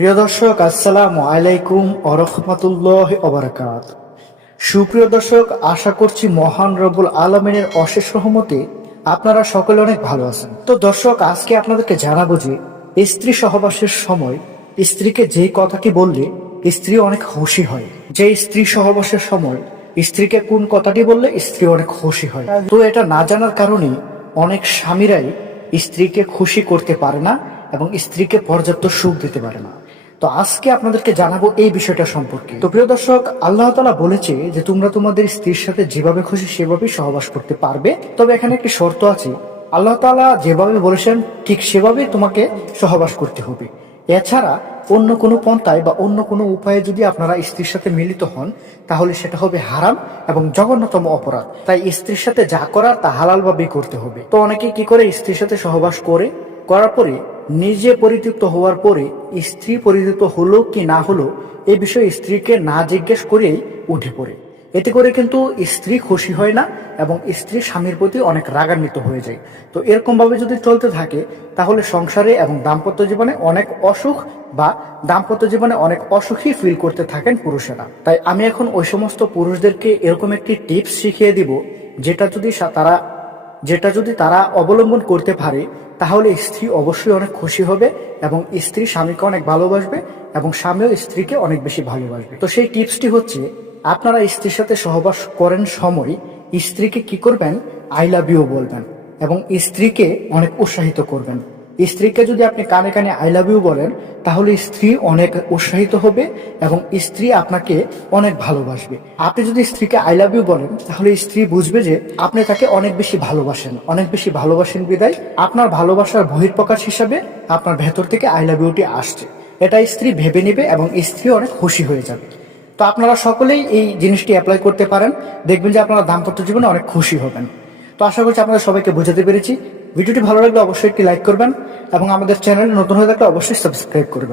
প্রিয় দর্শক, আসসালামু আলাইকুম আরহামতুল্লাহ ওবরাকাত সুপ্রিয় দর্শক, আশা করছি মহান রবুল আলমিনের অশেষ সহমতে আপনারা সকলে অনেক ভালো আছেন। তো দর্শক, আজকে আপনাদেরকে জানাব যে, স্ত্রী সহবাসের সময় স্ত্রীকে যে কথাটি বললে স্ত্রী অনেক খুশি হয়। যে স্ত্রী সহবাসের সময় স্ত্রীকে কোন কথাটি বললে স্ত্রী অনেক খুশি হয়। তো এটা না জানার কারণে অনেক স্বামীরাই স্ত্রীকে খুশি করতে পারে না এবং স্ত্রীকে পর্যাপ্ত সুখ দিতে পারে না। তো আজকে আপনাদেরকে জানাব এই বিষয়টা সম্পর্কে। তো প্রিয় দর্শক, আল্লাহ তালা বলেছে যে তোমরা তোমাদের স্ত্রীর সাথে যেভাবে খুশি সেভাবেই সহবাস করতে পারবে। তবে এখানে একটি শর্ত আছে, আল্লাহ তালা যেভাবে বলেছেন, ঠিক সেভাবে তোমাকে সহবাস করতে হবে। এছাড়া অন্য কোনো পন্থায় বা অন্য কোনো উপায়ে যদি আপনারা স্ত্রীর সাথে মিলিত হন, তাহলে সেটা হবে হারাম এবং জঘন্যতম অপরাধ। তাই স্ত্রীর সাথে যা করার তা হালাল ভাবেই করতে হবে। তো অনেকে কি করে স্ত্রীর সাথে সহবাস করে? করার পরে, নিজে পরিতৃপ্ত হওয়ার পরে, স্ত্রী পরিতৃপ্ত হলো কি না হলো, এ বিষয়ে স্ত্রীকে না জিজ্ঞেস করেই উঠে পড়ে। এতে করে কিন্তু স্ত্রী খুশি হয় না এবং স্ত্রী স্বামীর প্রতি অনেক রাগান্বিত হয়ে যায়। তো এরকম ভাবে যদি চলতে থাকে, তাহলে সংসারে এবং দাম্পত্য জীবনে অনেক অসুখ বা দাম্পত্য জীবনে অনেক অসুখী ফিল করতে থাকেন পুরুষেরা। তাই আমি এখন ওই সমস্ত পুরুষদেরকে এরকম একটি টিপস শিখিয়ে দিব, যেটা যদি তারা যেটা যদি তারা অবলম্বন করতে পারে, তাহলে স্ত্রী অবশ্যই অনেক খুশি হবে এবং স্ত্রী স্বামীকে অনেক ভালোবাসবে এবং স্বামীও স্ত্রীকে অনেক বেশি ভালোবাসবে। তো সেই টিপসটি হচ্ছে, আপনারা স্ত্রীর সাথে সহবাস করেন সময় স্ত্রীকে কি করবেন? আই লাভ ইউ বলবেন এবং স্ত্রীকে অনেক উৎসাহিত করবেন। স্ত্রীকে যদি আপনি কানে কানে আই লাভ ইউ বলেন, তাহলে স্ত্রী অনেক উৎসাহিত হবে এবং স্ত্রী আপনাকে অনেক ভালোবাসবে। আপনি যদি স্ত্রীকে আই লাভ ইউ বলেন, তাহলে স্ত্রী বুঝবে যে আপনি তাকে অনেক বেশি ভালোবাসেন, অনেক বেশি ভালোবাসেন বিদায়। আপনার ভালোবাসার বহিঃপ্রকাশ হিসাবে আপনার ভেতর থেকে আই লাভ ইউটি আসছে। এটা স্ত্রী ভেবে নেবে এবং স্ত্রী অনেক খুশি হয়ে যাবে। তো আপনারা সকলেই এই জিনিসটি অ্যাপ্লাই করতে পারেন। দেখবেন যে আপনারা দাম্পত্য জীবনে অনেক খুশি হবেন। তো আশা করছি আপনাদের সবাইকে বোঝাতে পেরেছি। ভিডিওটি ভালো লাগলে অবশ্যই একটি লাইক করবেন এবং আমাদের চ্যানেল নতুন হয়ে থাকলে অবশ্যই সাবস্ক্রাইব করবেন।